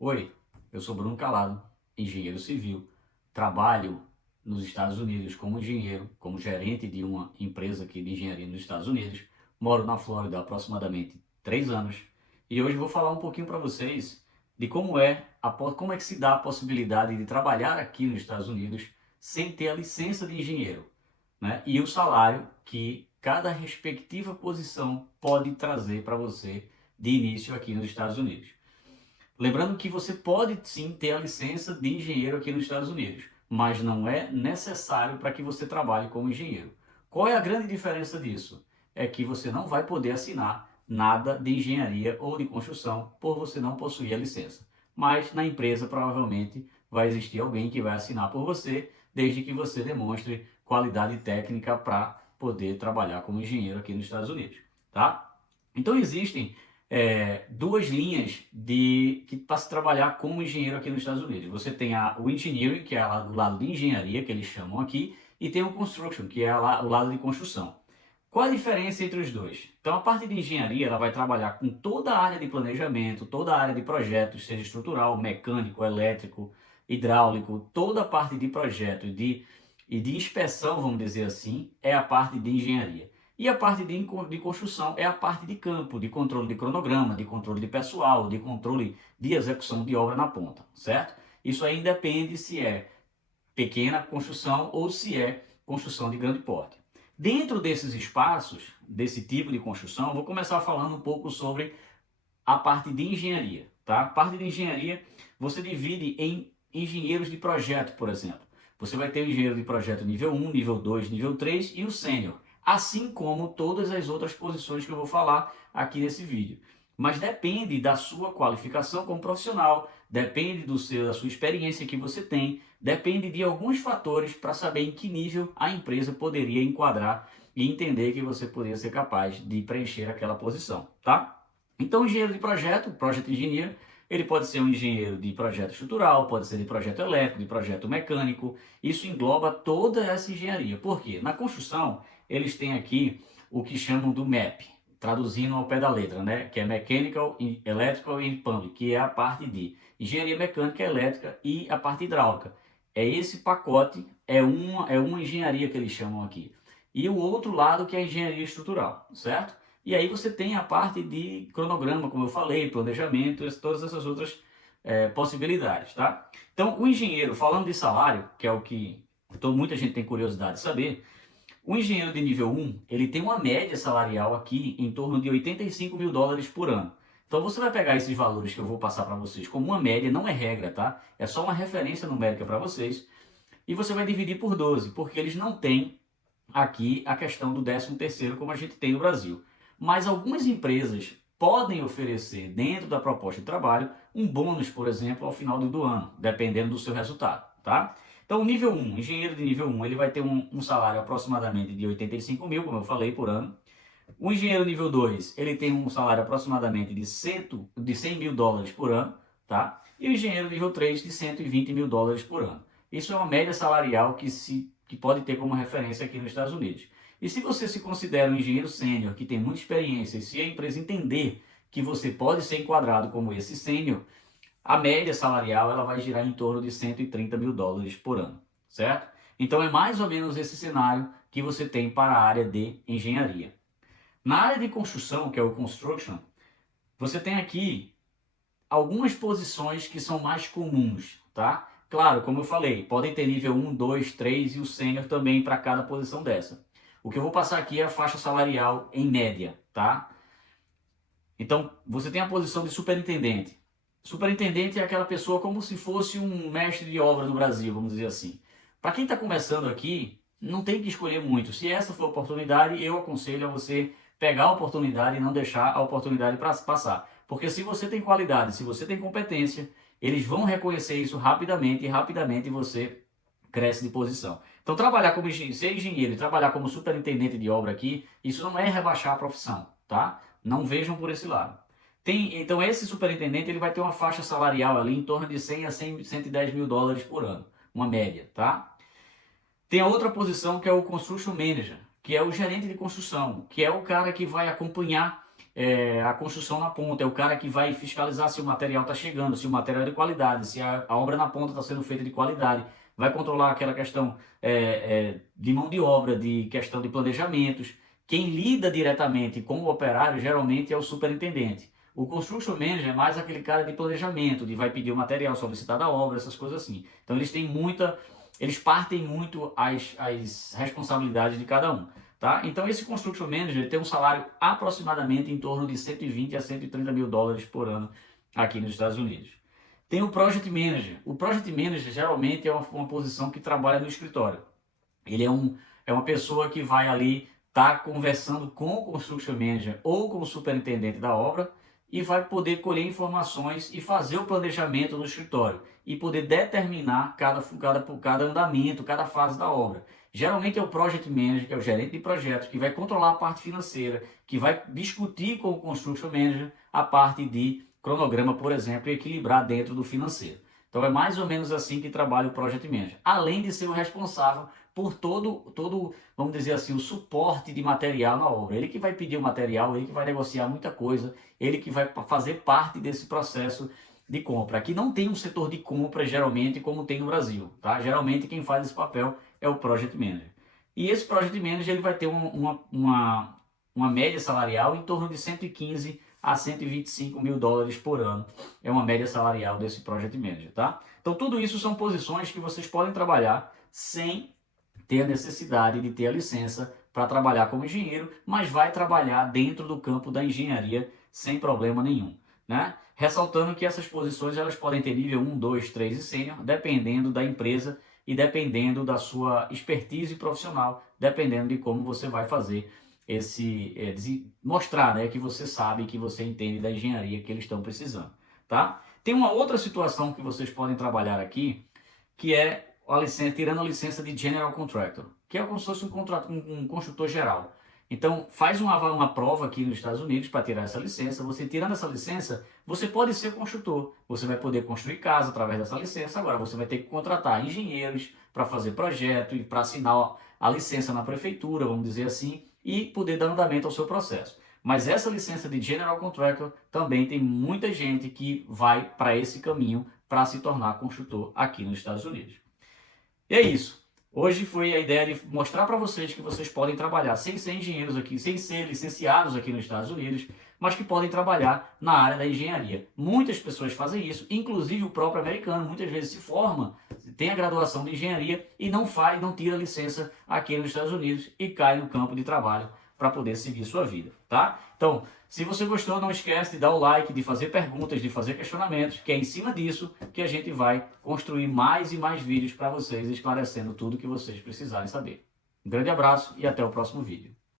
Oi, eu sou Bruno Calado, engenheiro civil. Trabalho nos Estados Unidos como engenheiro, como gerente de uma empresa aqui de engenharia nos Estados Unidos. Moro na Flórida há aproximadamente 3 anos e hoje vou falar um pouquinho para vocês de como é que se dá a possibilidade de trabalhar aqui nos Estados Unidos sem ter a licença de engenheiro, né? E o salário que cada respectiva posição pode trazer para você de início aqui nos Estados Unidos. Lembrando que você pode sim ter a licença de engenheiro aqui nos Estados Unidos, mas não é necessário para que você trabalhe como engenheiro. Qual é a grande diferença disso? É que você não vai poder assinar nada de engenharia ou de construção por você não possuir a licença. Mas na empresa provavelmente vai existir alguém que vai assinar por você, desde que você demonstre qualidade técnica para poder trabalhar como engenheiro aqui nos Estados Unidos, tá? Então existem duas linhas de que para se trabalhar como engenheiro aqui nos Estados Unidos. Você tem o engineering, que é o lado de engenharia, que eles chamam aqui, e tem o construction, que é o lado de construção. Qual a diferença entre os dois? Então, a parte de engenharia ela vai trabalhar com toda a área de planejamento, toda a área de projetos, seja estrutural, mecânico, elétrico, hidráulico, toda a parte de projeto e de inspeção, vamos dizer assim, é a parte de engenharia. E a parte de construção é a parte de campo, de controle de cronograma, de controle de pessoal, de controle de execução de obra na ponta, certo? Isso aí depende se é pequena construção ou se é construção de grande porte. Dentro desses espaços, desse tipo de construção, eu vou começar falando um pouco sobre a parte de engenharia, tá? A parte de engenharia você divide em engenheiros de projeto, por exemplo. Você vai ter o engenheiro de projeto nível 1, nível 2, nível 3 e o sênior, assim como todas as outras posições que eu vou falar aqui nesse vídeo. Mas depende da sua qualificação como profissional, depende da sua experiência que você tem, depende de alguns fatores para saber em que nível a empresa poderia enquadrar e entender que você poderia ser capaz de preencher aquela posição, tá? Então, o engenheiro de projeto, project engineer, ele pode ser um engenheiro de projeto estrutural, pode ser de projeto elétrico, de projeto mecânico. Isso engloba toda essa engenharia. Por quê? Na construção, eles têm aqui o que chamam do MEP, traduzindo ao pé da letra, né? Que é Mechanical, Electrical and Plumbing, que é a parte de engenharia mecânica, elétrica e a parte hidráulica. É esse pacote, é uma engenharia que eles chamam aqui. E o outro lado que é a engenharia estrutural, certo? E aí você tem a parte de cronograma, como eu falei, planejamento, todas essas outras possibilidades, tá? Então, o engenheiro, falando de salário, que é o que muita gente tem curiosidade de saber, o engenheiro de nível 1, ele tem uma média salarial aqui em torno de 85 mil dólares por ano. Então você vai pegar esses valores que eu vou passar para vocês como uma média, não é regra, tá? É só uma referência numérica para vocês. E você vai dividir por 12, porque eles não têm aqui a questão do 13º como a gente tem no Brasil. Mas algumas empresas podem oferecer dentro da proposta de trabalho um bônus, por exemplo, ao final do ano, dependendo do seu resultado, tá? Então, o nível 1, engenheiro de nível 1, ele vai ter um salário aproximadamente de 85 mil, como eu falei, por ano. O engenheiro nível 2, ele tem um salário aproximadamente de 100 mil dólares por ano, tá? E o engenheiro nível 3 de 120 mil dólares por ano. Isso é uma média salarial que pode ter como referência aqui nos Estados Unidos. E se você se considera um engenheiro sênior que tem muita experiência, e se a empresa entender que você pode ser enquadrado como esse sênior, a média salarial ela vai girar em torno de 130 mil dólares por ano, certo? Então é mais ou menos esse cenário que você tem para a área de engenharia. Na área de construção, que é o construction, você tem aqui algumas posições que são mais comuns, tá? Claro, como eu falei, podem ter nível 1, 2, 3 e o sênior também para cada posição dessa. O que eu vou passar aqui é a faixa salarial em média, tá? Então, você tem a posição de superintendente. Superintendente é aquela pessoa como se fosse um mestre de obra no Brasil, vamos dizer assim. Para quem está começando aqui, não tem que escolher muito. Se essa for a oportunidade, eu aconselho a você pegar a oportunidade e não deixar a oportunidade para passar. Porque se você tem qualidade, se você tem competência, eles vão reconhecer isso rapidamente e rapidamente você cresce de posição. Então, trabalhar como ser engenheiro e trabalhar como superintendente de obra aqui, isso não é rebaixar a profissão, tá? Não vejam por esse lado. Então, esse superintendente ele vai ter uma faixa salarial ali em torno de 100 a 110 mil dólares por ano, uma média, tá? Tem a outra posição que é o Construction Manager, que é o gerente de construção, que é o cara que vai acompanhar a construção na ponta, é o cara que vai fiscalizar se o material está chegando, se o material é de qualidade, se a obra na ponta está sendo feita de qualidade, vai controlar aquela questão de mão de obra, de questão de planejamentos. Quem lida diretamente com o operário geralmente é o superintendente. O construction manager é mais aquele cara de planejamento, de vai pedir o material, solicitar da obra, essas coisas assim. Então eles partem muito as responsabilidades de cada um. Tá? Então esse construction manager tem um salário aproximadamente em torno de 120 a 130 mil dólares por ano aqui nos Estados Unidos. Tem o project manager. O project manager geralmente é uma posição que trabalha no escritório. Ele é uma pessoa que vai ali estar conversando com o construction manager ou com o superintendente da obra e vai poder colher informações e fazer o planejamento no escritório e poder determinar cada andamento, cada fase da obra. Geralmente é o project manager, que é o gerente de projetos, que vai controlar a parte financeira, que vai discutir com o construction manager a parte de cronograma, por exemplo, e equilibrar dentro do financeiro. Então é mais ou menos assim que trabalha o project manager, além de ser o responsável por todo, vamos dizer assim, o suporte de material na obra. Ele que vai pedir o material, ele que vai negociar muita coisa, ele que vai fazer parte desse processo de compra. Aqui não tem um setor de compra, geralmente, como tem no Brasil. Tá? Geralmente quem faz esse papel é o Project Manager. E esse Project Manager ele vai ter uma média salarial em torno de 115 a 125 mil dólares por ano. É uma média salarial desse Project Manager. Tá? Então tudo isso são posições que vocês podem trabalhar sem ter a necessidade de ter a licença para trabalhar como engenheiro, mas vai trabalhar dentro do campo da engenharia sem problema nenhum. Né? Ressaltando que essas posições elas podem ter nível 1, 2, 3 e sênior, dependendo da empresa e dependendo da sua expertise profissional, dependendo de como você vai fazer mostrar, né, que você sabe, que você entende da engenharia que eles estão precisando. Tá? Tem uma outra situação que vocês podem trabalhar aqui, que é tirando a licença de General Contractor, que é como se fosse um construtor geral. Então, faz uma prova aqui nos Estados Unidos para tirar essa licença. Você tirando essa licença, você pode ser construtor. Você vai poder construir casa através dessa licença. Agora, você vai ter que contratar engenheiros para fazer projeto e para assinar a licença na prefeitura, vamos dizer assim, e poder dar andamento ao seu processo. Mas essa licença de General Contractor também tem muita gente que vai para esse caminho para se tornar construtor aqui nos Estados Unidos. E é isso. Hoje foi a ideia de mostrar para vocês que vocês podem trabalhar sem ser engenheiros aqui, sem ser licenciados aqui nos Estados Unidos, mas que podem trabalhar na área da engenharia. Muitas pessoas fazem isso, inclusive o próprio americano muitas vezes se forma, tem a graduação de engenharia e não tira a licença aqui nos Estados Unidos e cai no campo de trabalho para poder seguir sua vida, tá? Então, se você gostou, não esquece de dar o like, de fazer perguntas, de fazer questionamentos, que é em cima disso que a gente vai construir mais e mais vídeos para vocês, esclarecendo tudo que vocês precisarem saber. Um grande abraço e até o próximo vídeo.